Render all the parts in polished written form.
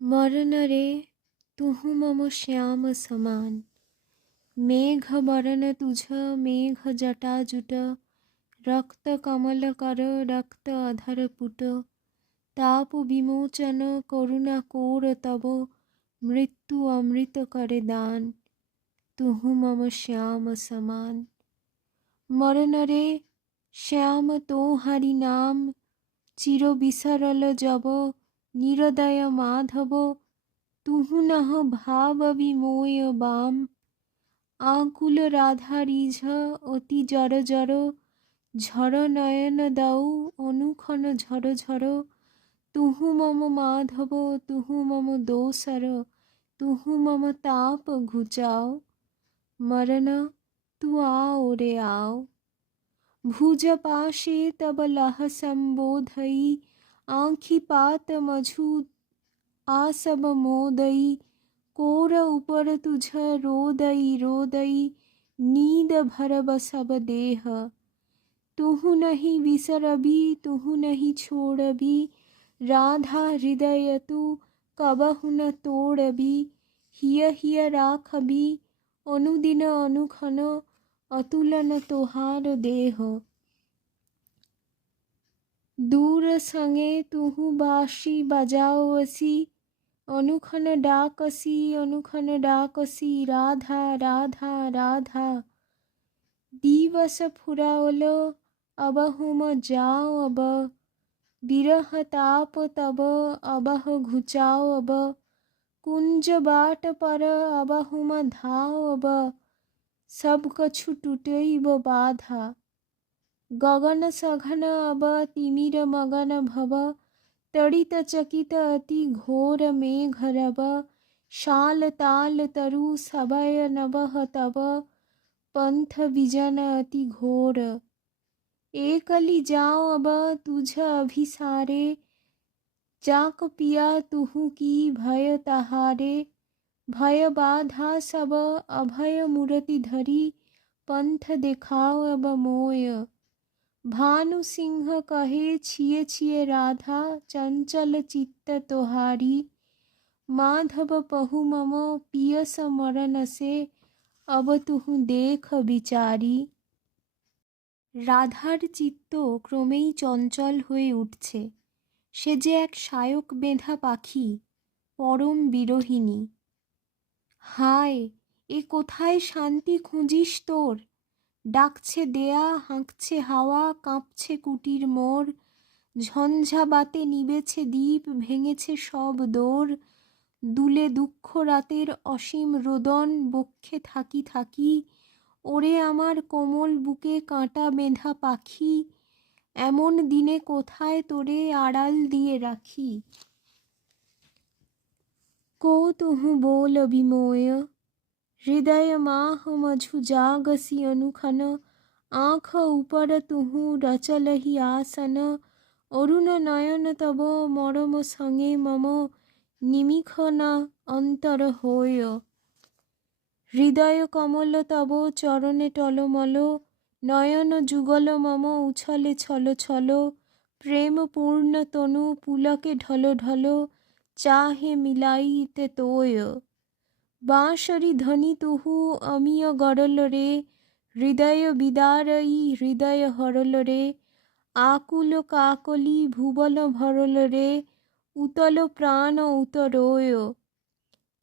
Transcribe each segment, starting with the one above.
मरन रे तुहु मम श्याम समान। मेघ बरन तुझ मेघ जटा जुट। रक्त कमल कर रक्त अधर पुट। ताप विमोचन करुणा कोर तब। मृत्यु अमृत करे दान। तुहु मम श्याम समान। मरन रे श्याम तोहारी नाम। चिर बिसरल जब निरदय माधव। तुहु नह भाव विमोय बाम। आकुल राधा रिझ অতি জর জর। ঝর নয়ন দাউ অনুক্ষণ ঝর ঝর। তুহু মম মাধব তুহু মম দোসর। তুহু মম তাপ ঘুচাও। मरन तू आओ रे आओ। भुज पाशे तब लह संबोधई। आँखि पात मझु आसब मोदई। कोर ऊपर तुझ रोदई रोदई। नींद भरब सब देह। तुहु नहीं विसरबी तुहु नहीं छोड़बी। राधा हृदय तू कबहु न तोड़बी। हिय हिय राखबी अनुदिन अनुखन। अतुलन तोहार देह। दूर संगे तुहु बाँशी बजाओसी। अनुखन डाकसी अनुखन डाकसी। राधा राधा राधा। दिवस फुरावलो अबहुम जाओ अब। विरह ताप तब अबह घुचाओ अब। कुंज बाट पर अबहुम धाओ अब। सब कछु टूटइब बाधा। गगन सघन अब तिमिर मगन भव। तड़ित चकित अति घोर मेघ रव। शाल ताल तरु सभय नभः तब। पंथ विजन अति घोर। एकली जाओ अब तुझ अभिसारे। जाक पिया तुहु की भय तहारे। भय बाधा सब अभय मूर्ति धरी। पंथ देखाओ अब मोय। भानु सिंह कहे छिए छिए राधा। चंचल चित्त तोहारी। माधव पहु मम पियस मरन से। अब तुहु देख বিচারি। রাধার চিত্ত ক্রমেই চঞ্চল হয়ে উঠছে। সে যে এক শায়ক বেঁধা পাখি, পরম বিরহিণী। হায়, এ কোথায় শান্তি খুঁজিস তোর? ডাকছে দেয়া, হাঁকছে হাওয়া, কাঁপছে কুটির মোর। ঝঞ্ঝা বাতে নিবেছে দ্বীপ, ভেঙেছে সব দোর। দুলে দুঃখ রাতের অসীম রোদন, বক্ষে থাকি থাকি। ওরে আমার কোমল বুকে কাঁটা বেঁধা পাখি। এমন দিনে কোথায় তোরে আড়াল দিয়ে রাখি। को तुहु बोल विमोय। हृदय माह मझु जागसी अनुखन। आँख ऊपर तुहु रचलहि आसन। अरुण नयन तब मरम संगे मम। निमिख न अंतर होय। हृदय कमल तब चरणे टलमल। नयन जुगल मम उछले छल छल। प्रेम पूर्ण तनु पुलके ढल ढल। चाहे मिलाइते तोय। बाँशरी ध्वनि तुहु अमिय गरल रे। हृदय बिदारई हृदय हरल रे। आकुल काकली भुवल भरल रे। उतल प्राण उतरोय।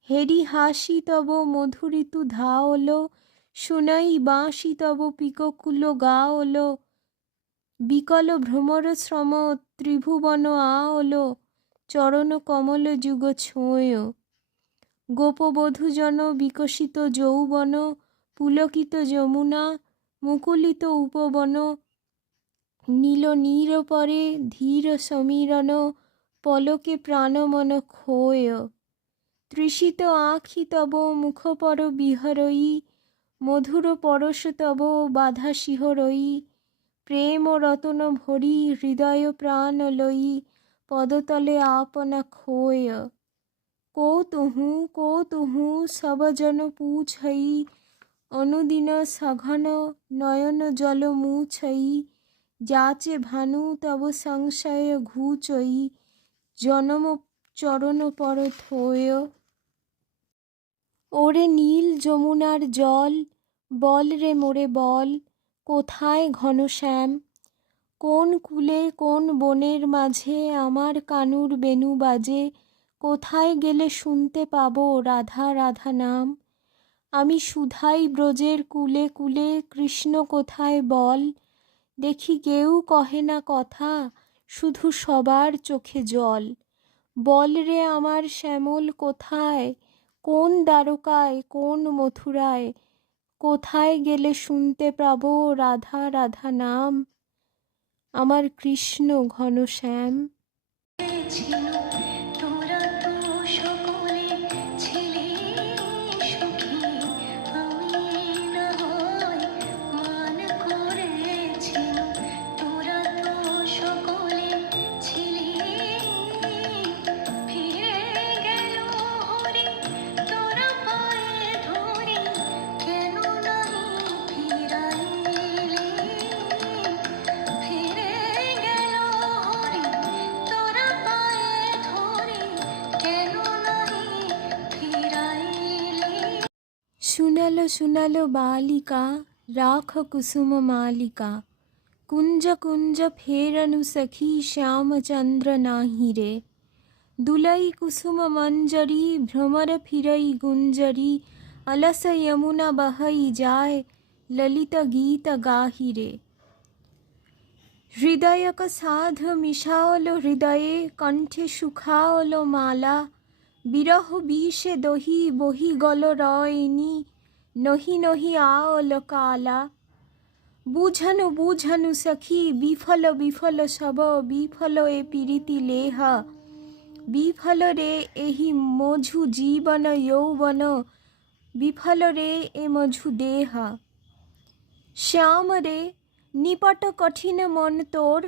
हेरी हासि तब मधुर ऋतु धाओल। শুনাই বাঁশি তব পিককুল গাওল। বিকল ভ্রমর শ্রম ত্রিভুবন আওল। চরণ কমল যুগ ছোঁয়। গোপবধূজন বিকশিত যৌবন। পুলকিত যমুনা মুকুলিত উপবন। নীল নীর পরে ধীর সমীরণ। পলকে প্রাণমন খোয়। তৃষিত আঁখি তব মুখপর বিহরই। মধুর পরশ তব বাধা শিহরই। প্রেম রতন ভরি হৃদয় প্রাণ লই। পদতলে আপনা খোয়। को तुहु सब जन पूछई। अनुदिन सघन नयन जल मूछई। जाचे भानु तब संशय घूचई। जन्म চরণ পর থোয়। ওরে নীল যমুনার জল, বল রে মোরে বল, কোথায় ঘনশ্যাম? কোন কূলে কোন বনের মাঝে আমার কানুর বেণু বাজে? কোথায় গেলে শুনতে পাবো রাধা রাধা নাম? আমি শুধাই ব্রজের কূলে কূলে, কৃষ্ণ কোথায় বল? দেখি কেউ কহে না কথা, শুধু সবার চোখে জল। বল রে আমার শ্যামল কোথায়, কোন দ্বারকায় কোন মথুরায়? কোথায় গেলে শুনতে পাবো রাধা রাধা নাম? আমার কৃষ্ণ ঘনশ্যাম। তোরা তো সকলে ছিলে সুখী, আমি না হয় মান করেছিল। তোরা তো সকলে ছিলে, ফিরে গেল হরি তোরা পায়ে ধরি, কেন নাহি ফিরাইলি? ফিরে গেল হরি তোরা পায়ে ধরি, কেন নাহি ফিরাইলি? শুনালো শুনালো বালিকা, রাখ কুসুম মালিকা, কুঞ্জ কুঞ্জ ফেরनु सखी श्यामचंद्र नाही रे। दुलई कुसुम मंजरी, भ्रमर फिरई गुंजरी, अलस यमुना बहई जाए, ललित गीत गाही रे। हृदयक साध मिशाओलो हृदये, कंठे सुखाओलो माला, বিরহ বিষে দহি বহি গল রয়নি, নহি নহি আওল কালা। বুঝানু বুঝানু সখী, বিফল বিফল সব, বিফল এ পীড়িতি লেহ। বিফল রে এহি মঝু জীবন যৌবন, বিফল রে এ মঝু দেহ। শ্যাম রে নিপট কঠিন মন তোর,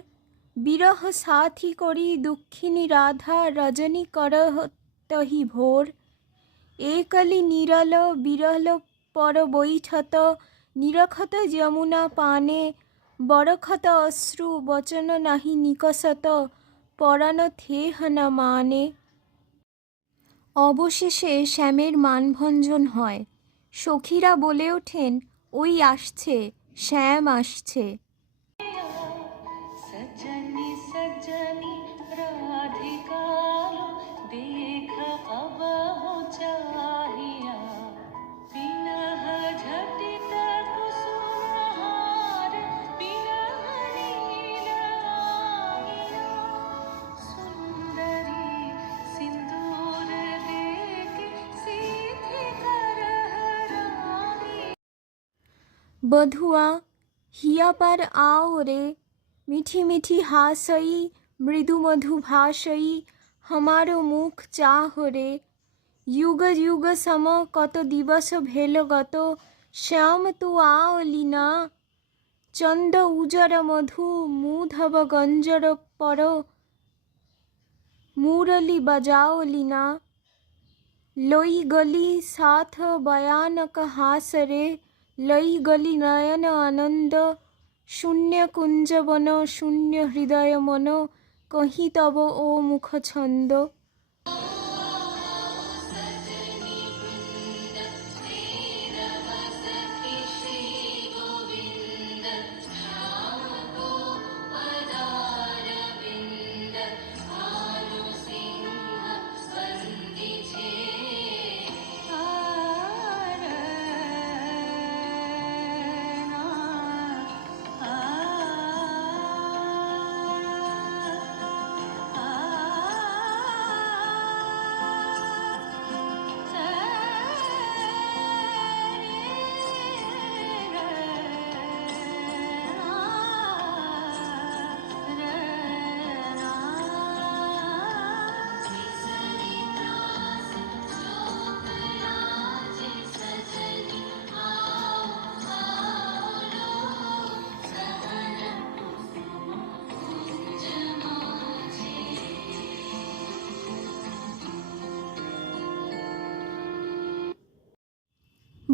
বিরহ সাথী করি দুঃখিনী রাধা, রজনী করহ তহি ভোর। একলি নিরল বিরল পর বৈঠত, নিরখত যমুনা পানে, বরখত অশ্রু বচন নাহি নিকশত, পরাণ থেহ না মানে। অবশেষে শ্যামের মানভঞ্জন হয়। সখীরা বলে ওঠেন, ওই আসছে, শ্যাম আসছে। सजनी सजनी राधिका लो, देख अब हो चाहिया, बिनह झटित कुसुमहार, बिनह नील आगिया, सुंदरी सिंदूर लेके सीधी करहरानी। बधुआ हिया पर आओ रे, मीठी मीठी हासई, मृदु मधु भाषई, हमारो मुख चाह रे। युग युग सम कत दिवस भेल गत, श्याम तू आओली ना। चंद उजर मधु मूधव गंजर पर, मुरली बजाओली ना। लई गली साथ भयानक हास रे, लई गली नयन आनंद। शून्य कुंज बन शून्य हृदय मन, कहीं तब ओ मुख छंद।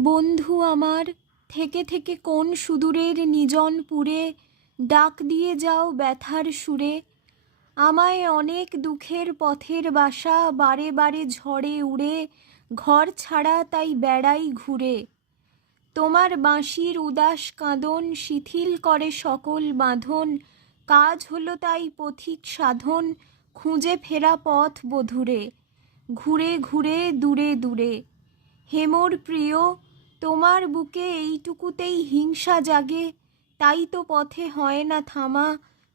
বন্ধু আমার, থেকে থেকে কোন সুদূরের নিজন পুরে, ডাক দিয়ে যাও ব্যথার সুরে। আমায় অনেক দুঃখের পথের বাসা বারে বারে ঝড়ে উড়ে, ঘর ছাড়া তাই বেড়াই ঘুরে। তোমার বাঁশির উদাস কাঁদন শিথিল করে সকল বাঁধন, কাজ হলো তাই পথিক সাধন, খুঁজে ফেরা পথ বধুরে, ঘুরে ঘুরে দূরে দূরে। হেমোর প্রিয়, তোমার বুকে এইটুকুতেই হিংসা জাগে, তাই তো পথে হয় না থামা,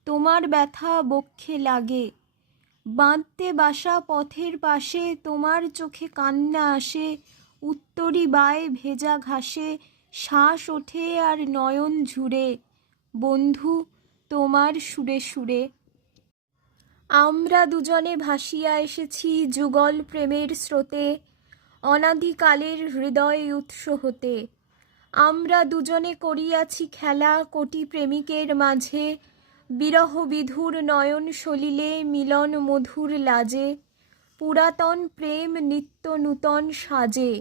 তোমার ব্যথা বক্ষে লাগে। বাঁধতে বাসা পথের পাশে তোমার চোখে কান্না আসে, উত্তরি বায় ভেজা ঘাসে শ্বাস ওঠে আর নয়ন ঝুরে, বন্ধু তোমার সুরে সুরে। আমরা দুজনে ভাসিয়া এসেছি যুগল প্রেমের স্রোতে, অনাদিকালের হৃদয় উৎস হতে। আমরা দুজনে করিয়াছি খেলা কোটি প্রেমিকের মাঝে, বিরহ বিধুর নয়ন সলিলে মিলন মধুর লাজে, পুরাতন প্রেম নিত্য নূতন সাজে।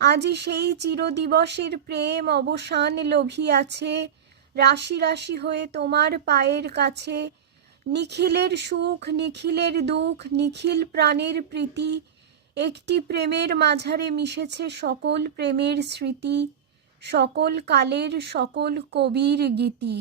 আজি সেই চিরদিবসের প্রেম অবসান লোভিয়াছে, রাশি রাশি হয়ে তোমার পায়ের কাছে। নিখিলের সুখ নিখিলের দুঃখ নিখিল প্রাণের প্রীতি, একটি প্রেমের মাঝারে মিশেছে সকল প্রেমের স্মৃতি, সকল কালের সকল কবির গীতি।